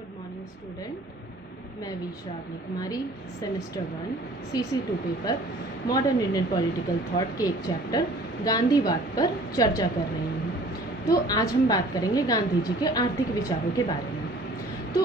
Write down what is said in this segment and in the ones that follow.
Good morning student, मैं V Shravani Kumari, semester 1 CC2 paper modern Indian political thought के एक chapter गांधीवाद पर चर्चा कर रही हूँ। तो आज हम बात करेंगे गांधी जी के आर्थिक विचारों के बारे में। तो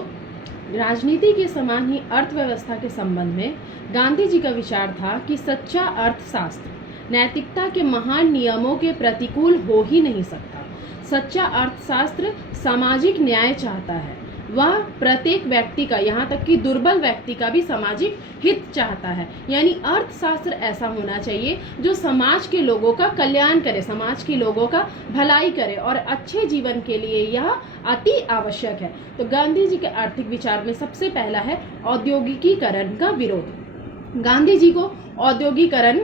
राजनीति के समान ही अर्थव्यवस्था के संबंध में गांधी जी का विचार था कि सच्चा अर्थशास्त्र नैतिकता के महान नियमों के प्रतिकूल हो ही नहीं सकता। सच्चा अर्थशास्त्र सामाजिक न्याय चाहता है। वह प्रत्येक व्यक्ति का, यहाँ तक कि दुर्बल व्यक्ति का भी सामाजिक हित चाहता है। यानी अर्थशास्त्र ऐसा होना चाहिए जो समाज के लोगों का कल्याण करे, समाज के लोगों का भलाई करे, और अच्छे जीवन के लिए यह अति आवश्यक है। तो गांधी जी के आर्थिक विचार में सबसे पहला है औद्योगिकीकरण का विरोध। गांधी जी को औद्योगिकरण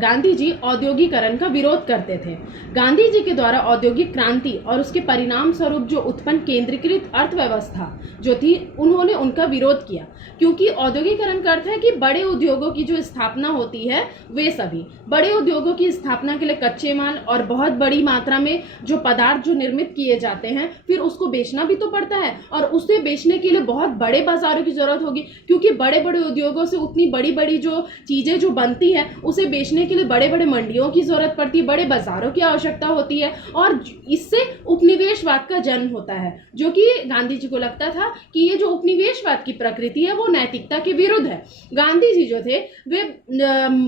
गांधी जी औद्योगिकरण का विरोध करते थे। गांधी जी के द्वारा औद्योगिक क्रांति और उसके परिणाम स्वरूप जो उत्पन्न केंद्रीकृत अर्थव्यवस्था जो थी, उन्होंने उनका विरोध किया। क्योंकि औद्योगिकरण का अर्थ है कि बड़े उद्योगों की जो स्थापना होती है, वे सभी बड़े उद्योगों की स्थापना के लिए कच्चे माल और बहुत बड़ी मात्रा में जो पदार्थ जो निर्मित किए जाते हैं, फिर उसको बेचना भी तो पड़ता है, और उसे बेचने के लिए बहुत बड़े बाजारों की जरूरत होगी। क्योंकि बड़े बड़े उद्योगों से उतनी बड़ी बड़ी जो चीजें जो बनती है, उसे बेचने के लिए बड़े बड़े मंडियों की जरूरत पड़ती है, बड़े बाजारों की आवश्यकता होती है, और इससे उपनिवेशवाद का जन्म होता है। जो कि गांधी जी को लगता था कि ये जो उपनिवेशवाद की प्रकृति है वो नैतिकता के विरुद्ध है। गांधी जी जो थे वे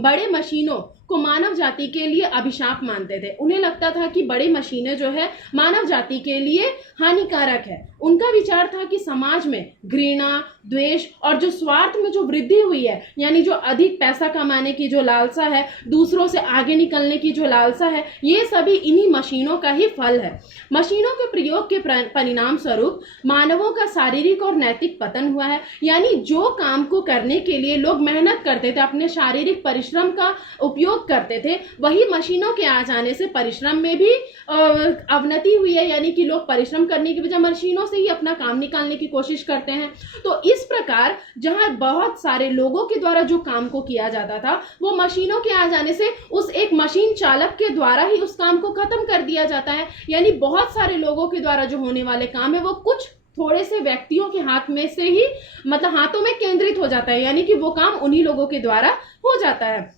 बड़े मशीनों को मानव जाति के लिए अभिशाप मानते थे। उन्हें लगता था कि बड़ी मशीनें जो है मानव जाति के लिए हानिकारक है। उनका विचार था कि समाज में घृणा, द्वेष और जो स्वार्थ में जो वृद्धि हुई है, यानी जो अधिक पैसा कमाने की जो लालसा है, दूसरों से आगे निकलने की जो लालसा है, ये सभी इन्हीं मशीनों का ही फल है। मशीनों के प्रयोग के परिणाम स्वरूप मानवों का शारीरिक और नैतिक पतन हुआ है। यानी जो काम को करने के लिए लोग मेहनत करते थे, अपने शारीरिक परिश्रम का उपयोग करते थे, वही मशीनों के आ जाने से परिश्रम में भी अवनति हुई है। यानी कि लोग परिश्रम करने की बजाय मशीनों से ही अपना काम निकालने की कोशिश करते हैं। तो इस प्रकार जहां बहुत सारे लोगों के द्वारा जो काम को किया जाता था, वो मशीनों के आ जाने से उस एक मशीन चालक के द्वारा ही उस काम को खत्म कर दिया जाता है। यानी बहुत सारे लोगों के द्वारा जो होने वाले काम है, वो कुछ थोड़े से व्यक्तियों के हाथ में से ही, मतलब हाथों में केंद्रित हो जाता है। यानी कि वो काम उन्हीं लोगों के द्वारा हो जाता है,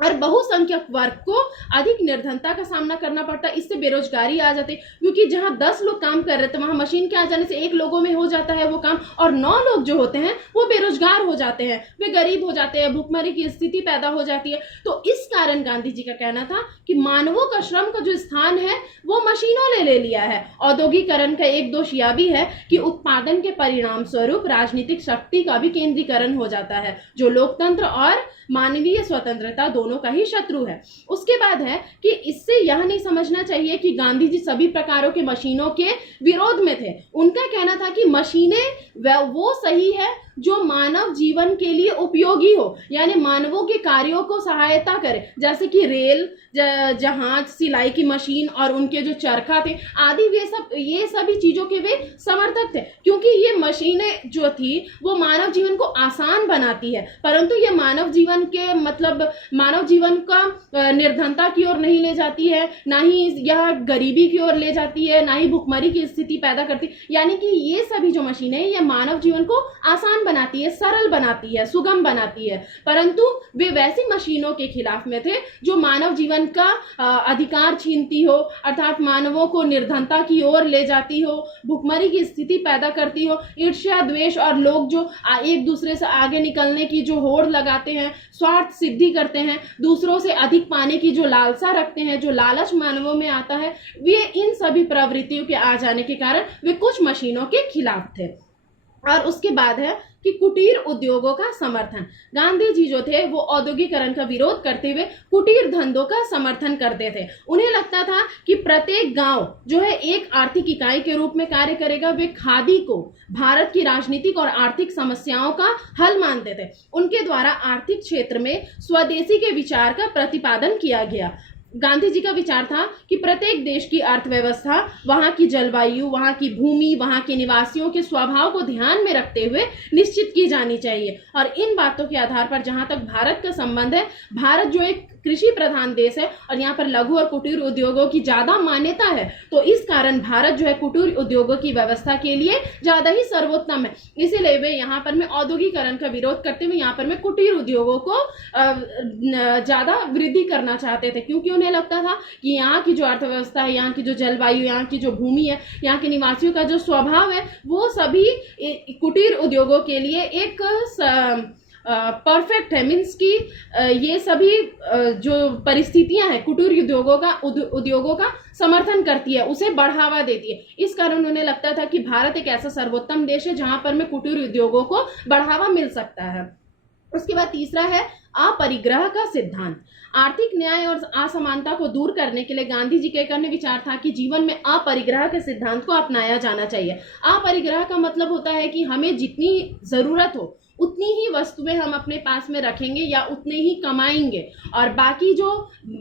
और बहुसंख्यक वर्ग को अधिक निर्धनता का सामना करना पड़ता है। इससे बेरोजगारी आ जाती है। क्योंकि जहां 10 लोग काम कर रहे थे, वहां मशीन के आ जाने से 1 लोगों में हो जाता है वो काम, और 9 लोग जो होते हैं वो बेरोजगार हो जाते हैं, वे गरीब हो जाते हैं, भुखमरी की स्थिति पैदा हो जाती है। तो इस कारण गांधी जी का कहना था कि मानवों का श्रम का जो स्थान है वो मशीनों ने ले लिया है। औद्योगिकरण का एक दोष यह भी है कि उत्पादन के परिणाम स्वरूप राजनीतिक शक्ति का भी केंद्रीकरण हो जाता है, जो लोकतंत्र और मानवीय स्वतंत्रता दोनों का ही शत्रु है। उसके बाद है कि इससे यह नहीं समझना चाहिए कि गांधी जी सभी प्रकारों के मशीनों के विरोध में थे। उनका कहना था कि मशीनें वो सही है जो मानव जीवन के लिए उपयोगी हो, यानी मानवों के कार्यों को सहायता करे, जैसे कि रेल, जहाज, सिलाई की मशीन और उनके जो चरखा थे आदि, ये सभी चीजों के वे समर्थक थे। क्योंकि ये मशीनें जो थी वो मानव जीवन को आसान बनाती है, परंतु ये मानव जीवन के, मतलब मानव जीवन का निर्धनता की ओर नहीं ले जाती है, ना ही यह गरीबी की ओर ले जाती है, ना ही भुखमरी की स्थिति पैदा करती। यानी कि ये सभी जो मशीनें हैं, ये मानव जीवन को आसान बनाती है, सरल बनाती है, सुगम बनाती है। परंतु वे वैसी मशीनों के खिलाफ में थे जो मानव जीवन का अधिकार छीनती हो, अर्थात मानवों को निर्धनता की ओर ले जाती हो, भुखमरी की स्थिति पैदा करती हो, ईर्ष्या, द्वेष, और लोग जो एक दूसरे से आगे निकलने की जो होड़ लगाते हैं, स्वार्थ सिद्धि करते हैं, दूसरों से अधिक पाने की जो लालसा रखते हैं, जो लालच मानवों में आता है, वे इन सभी प्रवृत्तियों के आ जाने के कारण वे कुछ मशीनों के खिलाफ थे। और उसके बाद है कि कुटीर उद्योगों का समर्थन। गांधी जी जो थे वो औद्योगिकरण का विरोध करते हुए कुटीर धंधों का समर्थन करते थे। उन्हें लगता था कि प्रत्येक गांव जो है एक आर्थिक इकाई के रूप में कार्य करेगा। वे खादी को भारत की राजनीतिक और आर्थिक समस्याओं का हल मानते थे। उनके द्वारा आर्थिक क्षेत्र में स्वदेशी के विचार का प्रतिपादन किया गया। गांधी जी का विचार था कि प्रत्येक देश की अर्थव्यवस्था वहां की जलवायु, वहां की भूमि, वहां के निवासियों के स्वभाव को ध्यान में रखते हुए निश्चित की जानी चाहिए। और इन बातों के आधार पर जहां तक भारत का संबंध है, भारत जो एक कृषि प्रधान देश है और यहाँ पर लघु और कुटीर उद्योगों की ज्यादा मान्यता है, तो इस कारण भारत जो है कुटीर उद्योगों की व्यवस्था के लिए ज्यादा ही सर्वोत्तम है। इसीलिए वे यहाँ पर में औद्योगिकरण का विरोध करते हुए यहाँ पर में कुटीर उद्योगों को ज्यादा वृद्धि करना चाहते थे, क्योंकि उन्हें लगता था कि यहाँ की जो अर्थव्यवस्था है, यहाँ की जो जलवायु, यहाँ की जो भूमि है, यहाँ के निवासियों का जो स्वभाव है, वो सभी कुटीर उद्योगों के लिए एक परफेक्ट है। मीन्स कि ये सभी जो परिस्थितियां हैं कुटीर उद्योगों का समर्थन करती है, उसे बढ़ावा देती है। इस कारण उन्हें लगता था कि भारत एक ऐसा सर्वोत्तम देश है जहां पर में कुटीर उद्योगों को बढ़ावा मिल सकता है। उसके बाद तीसरा है अपरिग्रह का सिद्धांत। आर्थिक न्याय और असमानता को दूर करने के लिए गांधी जी का एक अन्य विचार था कि जीवन में अपरिग्रह के सिद्धांत को अपनाया जाना चाहिए। अपरिग्रह का मतलब होता है कि हमें जितनी जरूरत हो उतनी ही वस्तुएं हम अपने पास में रखेंगे या उतने ही कमाएंगे और बाकी जो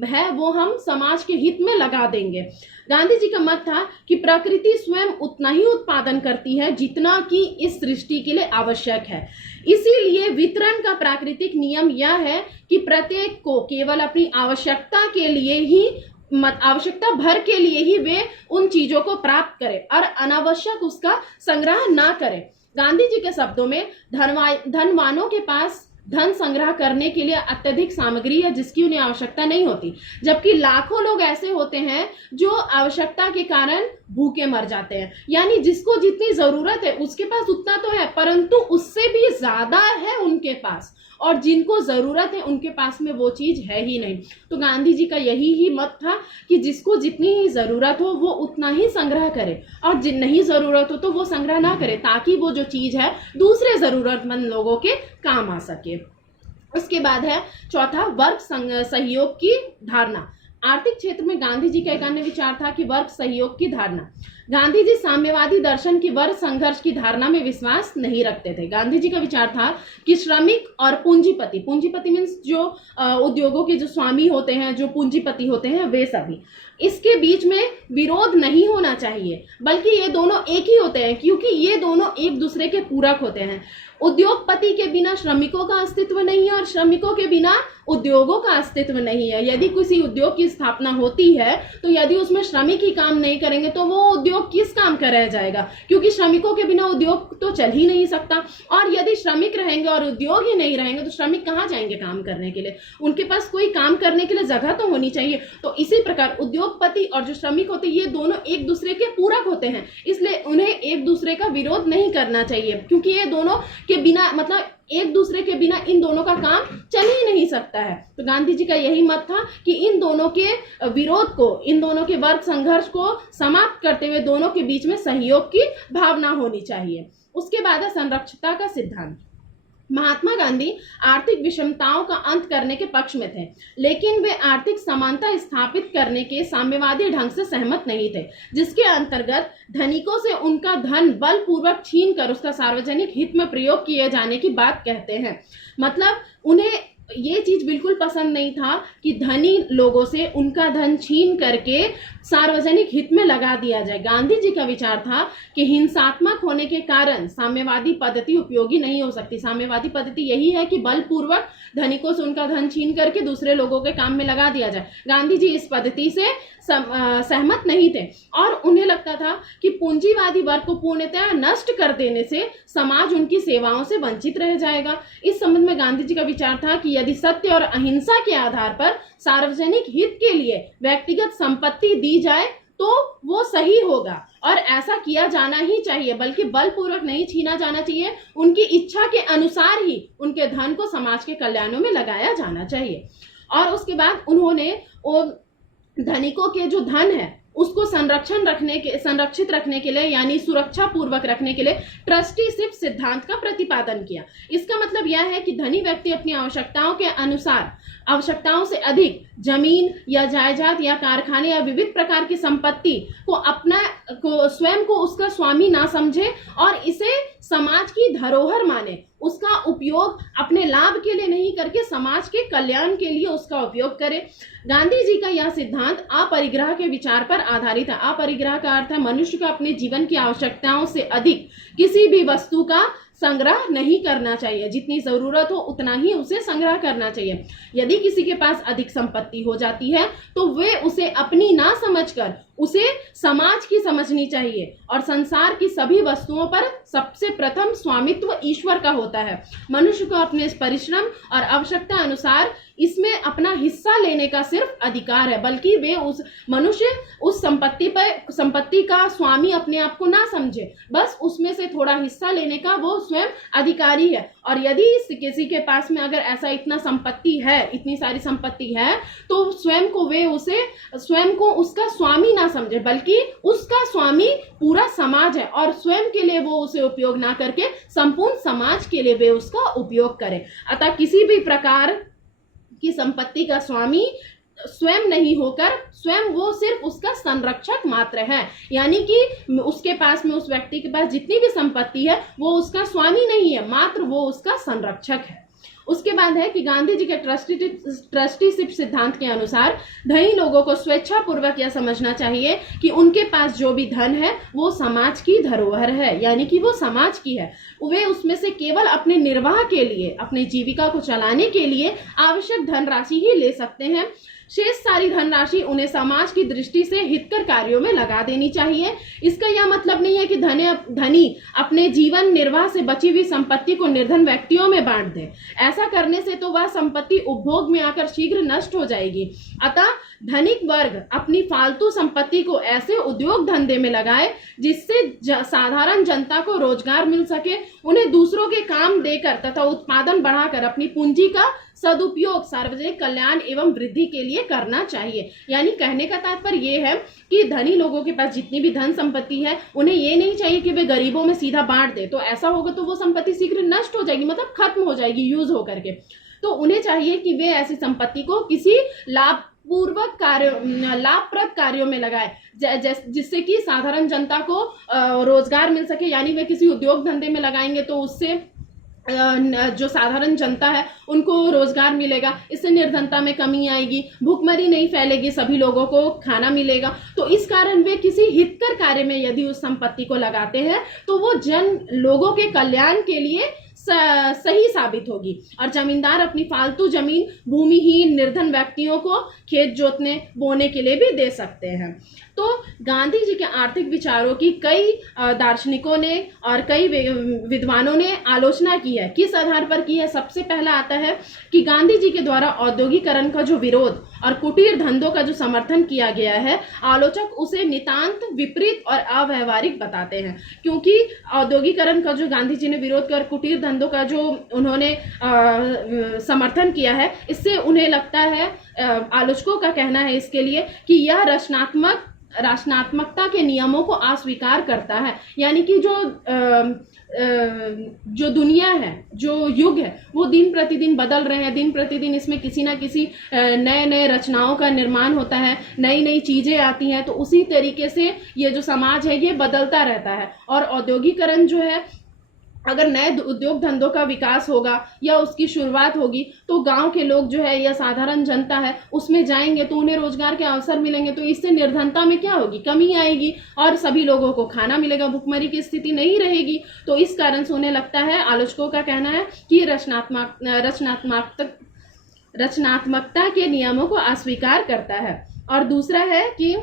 है वो हम समाज के हित में लगा देंगे। गांधी जी का मत था कि प्रकृति स्वयं उतना ही उत्पादन करती है जितना कि इस सृष्टि के लिए आवश्यक है। इसीलिए वितरण का प्राकृतिक नियम यह है कि प्रत्येक को केवल अपनी आवश्यकता के लिए ही आवश्यकता भर के लिए ही वे उन चीजों को प्राप्त करें और अनावश्यक उसका संग्रह ना करें। गांधी जी के शब्दों में धनवानों के पास धन संग्रह करने के लिए अत्यधिक सामग्री है जिसकी उन्हें आवश्यकता नहीं होती, जबकि लाखों लोग ऐसे होते हैं जो आवश्यकता के कारण भूखे मर जाते हैं। यानी जिसको जितनी जरूरत है उसके पास उतना तो है, परंतु उससे भी ज्यादा है उनके पास, और जिनको जरूरत है उनके पास में वो चीज है ही नहीं। तो गांधी जी का यही ही मत था कि जिसको जितनी ही जरूरत हो वो उतना ही संग्रह करे और जिन नहीं जरूरत हो तो वो संग्रह ना करे, ताकि वो जो चीज है दूसरे जरूरतमंद लोगों के काम आ सके। उसके बाद है चौथा, वर्ग सहयोग की धारणा। आर्थिक क्षेत्र में गांधी जी का एक अन्य विचार था कि वर्ग सहयोग की धारणा। गांधी जी साम्यवादी दर्शन की वर्ग संघर्ष की धारणा में विश्वास नहीं रखते थे। गांधी जी का विचार था कि श्रमिक और पूंजीपति मीन्स जो उद्योगों के जो स्वामी होते हैं, जो पूंजीपति होते हैं, वे सभी, इसके बीच में विरोध नहीं होना चाहिए, बल्कि ये दोनों एक ही होते हैं, क्योंकि ये दोनों एक दूसरे के पूरक होते हैं। उद्योगपति के बिना श्रमिकों का अस्तित्व नहीं है और श्रमिकों के बिना उद्योगों का अस्तित्व नहीं है। यदि किसी उद्योग की स्थापना होती है तो यदि उसमें श्रमिक ही काम नहीं करेंगे तो वो उद्योग किस काम का रह जाएगा, क्योंकि श्रमिकों के बिना उद्योग तो चल ही नहीं सकता। और यदि श्रमिक रहेंगे और उद्योग ही नहीं रहेंगे तो श्रमिक कहाँ जाएंगे काम करने के लिए? उनके पास कोई काम करने के लिए जगह तो होनी चाहिए। तो इसी प्रकार उद्योगपति और जो श्रमिक होते हैं ये दोनों एक दूसरे के पूरक होते हैं, इसलिए उन्हें एक दूसरे का विरोध नहीं करना चाहिए, क्योंकि ये दोनों के बिना मतलब एक दूसरे के बिना इन दोनों का काम चल ही नहीं सकता है। तो गांधी जी का यही मत था कि इन दोनों के विरोध को, इन दोनों के वर्ग संघर्ष को समाप्त करते हुए दोनों के बीच में सहयोग की भावना होनी चाहिए। उसके बाद है संरक्षता का सिद्धांत। महात्मा गांधी आर्थिक विषमताओं का अंत करने के पक्ष में थे, लेकिन वे आर्थिक समानता स्थापित करने के साम्यवादी ढंग से सहमत नहीं थे, जिसके अंतर्गत धनिकों से उनका धन बलपूर्वक छीन कर उसका सार्वजनिक हित में प्रयोग किए जाने की बात कहते हैं। मतलब उन्हें ये चीज बिल्कुल पसंद नहीं था कि धनी लोगों से उनका धन छीन करके सार्वजनिक हित में लगा दिया जाए। गांधी जी का विचार था कि हिंसात्मक होने के कारण साम्यवादी पद्धति उपयोगी नहीं हो सकती। साम्यवादी पद्धति यही है कि बलपूर्वक धनिकों से उनका धन छीन करके दूसरे लोगों के काम में लगा दिया जाए। गांधी जी इस पद्धति से सहमत नहीं थे और उन्हें लगता था कि पूंजीवादी वर्ग को पूर्णतः नष्ट कर देने से समाज उनकी सेवाओं से वंचित रह जाएगा। इस संबंध में गांधी जी का विचार था कि यदि सत्य और अहिंसा के आधार पर सार्वजनिक हित के लिए व्यक्तिगत संपत्ति दी जाए तो वो सही होगा और ऐसा किया जाना ही चाहिए, बल्कि बलपूर्वक नहीं छीना जाना चाहिए। उनकी इच्छा के अनुसार ही उनके धन को समाज के कल्याणों में लगाया जाना चाहिए। और उसके बाद उन्होंने धनिकों के जो धन है उसको संरक्षित रखने के लिए यानी सुरक्षा पूर्वक रखने के लिए ट्रस्टीशिप सिद्धांत का प्रतिपादन किया। इसका मतलब यह है कि धनी व्यक्ति अपनी आवश्यकताओं के अनुसार आवश्यकताओं से अधिक जमीन या जायदाद या कारखाने या विविध प्रकार की संपत्ति को स्वयं को उसका स्वामी ना समझे और इसे समाज की धरोहर माने। उसका उपयोग अपने लाभ के लिए नहीं करके समाज के कल्याण के लिए उसका उपयोग करे। गांधी जी का यह सिद्धांत अपरिग्रह के विचार पर आधारित है। अपरिग्रह का अर्थ है मनुष्य को अपने जीवन की आवश्यकताओं से अधिक किसी भी वस्तु का संग्रह नहीं करना चाहिए, जितनी जरूरत हो उतना ही उसे संग्रह करना चाहिए। यदि किसी के पास अधिक संपत्ति हो जाती है तो वे उसे अपनी ना समझकर उसे समाज की समझनी चाहिए, और संसार की सभी वस्तुओं पर सबसे प्रथम स्वामित्व ईश्वर का होता है। मनुष्य को अपने परिश्रम और आवश्यकता अनुसार इसमें अपना हिस्सा लेने का सिर्फ अधिकार है, बल्कि वे मनुष्य उस संपत्ति का स्वामी अपने आप को ना समझे, बस उसमें से थोड़ा हिस्सा लेने का वो स्वयं अधिकारी है। और यदि किसी के पास में अगर ऐसा इतना संपत्ति है, इतनी सारी संपत्ति है, तो स्वयं को उसका स्वामी ना समझे, बल्कि उसका स्वामी पूरा समाज है, और स्वयं के लिए वो उसे उपयोग ना करके संपूर्ण समाज के लिए वे उसका उपयोग करें। अतः किसी भी प्रकार की संपत्ति का स्वामी स्वयं नहीं होकर स्वयं वो सिर्फ उसका संरक्षक मात्र है, यानी कि उसके पास में, उस व्यक्ति के पास जितनी भी संपत्ति है वो उसका स्वामी नहीं है, मात्र वो उसका संरक्षक है। उसके बाद है कि गांधी जी के ट्रस्टीशिप सिद्धांत के अनुसार धनी लोगों को स्वेच्छा पूर्वक यह समझना चाहिए कि उनके पास जो भी धन है वो समाज की धरोहर है, यानी कि वो समाज की है। वे उसमें से केवल अपने निर्वाह के लिए, अपनी जीविका को चलाने के लिए आवश्यक धनराशि ही ले सकते हैं। शेष सारी धनराशि उन्हें समाज की दृष्टि से हितकर कार्यों में लगा देनी चाहिए। इसका यह मतलब नहीं है कि धनी अपने जीवन निर्वाह से बची हुई संपत्ति को निर्धन व्यक्तियों में बांट दे। ऐसा करने से तो वह संपत्ति उपभोग में आकर शीघ्र नष्ट हो जाएगी। अतः धनिक वर्ग अपनी फालतू संपत्ति को ऐसे उद्योग धंधे में लगाए जिससे साधारण जनता को रोजगार मिल सके। उन्हें दूसरों के काम देकर तथा उत्पादन बढ़ाकर अपनी पूंजी का सदुपयोग सार्वजनिक कल्याण एवं वृद्धि के लिए करना चाहिए। यानी कहने का तात्पर्य ये है कि धनी लोगों के पास जितनी भी धन संपत्ति है, उन्हें ये नहीं चाहिए कि वे गरीबों में सीधा बांट दे, तो ऐसा होगा तो वो संपत्ति शीघ्र नष्ट हो जाएगी, मतलब खत्म हो जाएगी यूज होकर के। तो उन्हें चाहिए कि वे ऐसी संपत्ति को किसी लाभप्रद कार्यों में लगाए, जिससे कि साधारण जनता को रोजगार मिल सके। यानी वे किसी उद्योग धंधे में लगाएंगे तो उससे जो साधारण जनता है उनको रोजगार मिलेगा, इससे निर्धनता में कमी आएगी, भूखमरी नहीं फैलेगी, सभी लोगों को खाना मिलेगा। तो इस कारण वे किसी हितकर कार्य में यदि उस संपत्ति को लगाते हैं तो वो लोगों के कल्याण के लिए सही साबित होगी। और जमींदार अपनी फालतू जमीन भूमिहीन निर्धन व्यक्तियों को खेत जोतने बोने के लिए भी दे सकते हैं। तो गांधी जी के आर्थिक विचारों की कई दार्शनिकों ने और कई विद्वानों ने आलोचना की है। किस आधार पर की है? सबसे पहला आता है कि गांधी जी के द्वारा औद्योगिकरण का जो विरोध और कुटीर धंधों का जो समर्थन किया गया है, आलोचक उसे नितांत विपरीत और अव्यवहारिक बताते हैं। क्योंकि औद्योगिकरण का जो गांधी जी ने विरोध किया और कुटीर धंधों का जो उन्होंने समर्थन किया है, इससे उन्हें लगता है, आलोचकों का कहना है इसके लिए कि यह रचनात्मकता के नियमों को अस्वीकार करता है। यानी कि जो दुनिया है, जो युग है, वो दिन प्रतिदिन बदल रहे हैं, दिन प्रतिदिन इसमें किसी ना किसी नए नए रचनाओं का निर्माण होता है, नई नई चीजें आती हैं। तो उसी तरीके से ये जो समाज है ये बदलता रहता है। और औद्योगिकरण जो है, अगर नए उद्योग धंधों का विकास होगा या उसकी शुरुआत होगी तो गांव के लोग जो है या साधारण जनता है उसमें जाएंगे तो उन्हें रोजगार के अवसर मिलेंगे। तो इससे निर्धनता में क्या होगी? कमी आएगी और सभी लोगों को खाना मिलेगा, भुखमरी की स्थिति नहीं रहेगी। तो इस कारण से उन्हें लगता है, आलोचकों का कहना है कि रचनात्मकता के नियमों को अस्वीकार करता है। और दूसरा है कि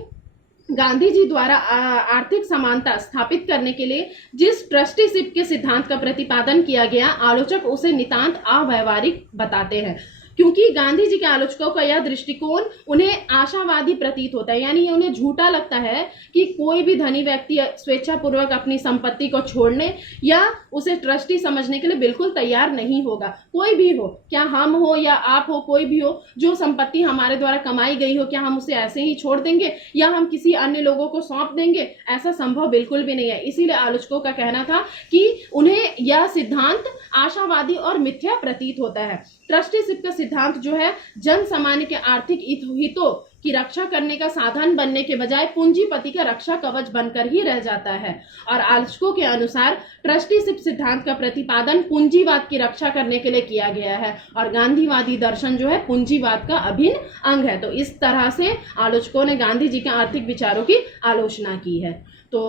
गांधी जी द्वारा आर्थिक समानता स्थापित करने के लिए जिस ट्रस्टीशिप के सिद्धांत का प्रतिपादन किया गया, आलोचक उसे नितांत अव्यवहारिक बताते हैं। क्योंकि गांधी जी के आलोचकों का यह दृष्टिकोण उन्हें आशावादी प्रतीत होता है। यानी उन्हें झूठा लगता है कि कोई भी धनी व्यक्ति स्वेच्छापूर्वक अपनी संपत्ति को छोड़ने या उसे ट्रस्टी समझने के लिए बिल्कुल तैयार नहीं होगा। कोई भी हो, क्या हम हो या आप हो, कोई भी हो, जो संपत्ति हमारे द्वारा कमाई गई हो, क्या हम उसे ऐसे ही छोड़ देंगे या हम किसी अन्य लोगों को सौंप देंगे? ऐसा संभव बिल्कुल भी नहीं है। इसीलिए आलोचकों का कहना था कि उन्हें यह सिद्धांत आशावादी और मिथ्या प्रतीत होता है। ट्रस्टीशिप का सिद्धांत जो है जन सामान्य के आर्थिक हितों की रक्षा करने का साधन बनने के बजाय पूंजीपति का रक्षा कवच बनकर ही रह जाता है। और आलोचकों के अनुसार ट्रस्टीशिप सिद्धांत का प्रतिपादन पूंजीवाद की रक्षा करने के लिए किया गया है और गांधीवादी दर्शन जो है पूंजीवाद का अभिन्न अंग है। तो इस तरह से आलोचकों ने गांधी जी के आर्थिक विचारों की आलोचना की है। तो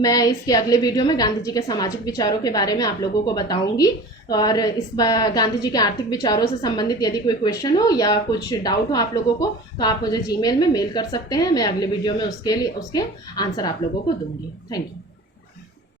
मैं इसके अगले वीडियो में गांधी जी के सामाजिक विचारों के बारे में आप लोगों को बताऊंगी। और इस बार गांधी जी के आर्थिक विचारों से संबंधित यदि कोई क्वेश्चन हो या कुछ डाउट हो आप लोगों को, तो आप मुझे जीमेल में मेल कर सकते हैं। मैं अगले वीडियो में उसके आंसर आप लोगों को दूंगी। Thank you.